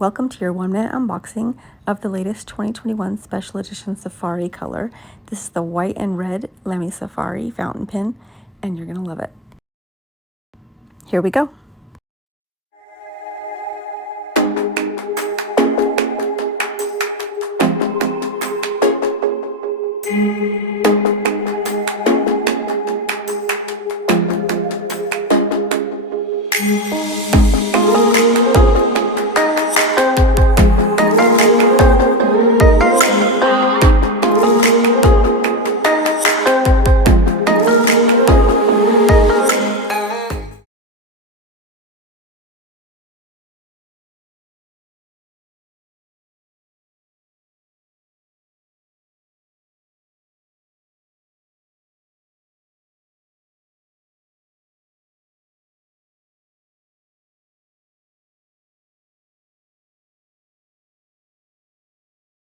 Welcome to your 1-minute unboxing of the latest 2021 Special Edition Safari color. This is the white and red Lamy Safari fountain pen, and you're going to love it. Here we go.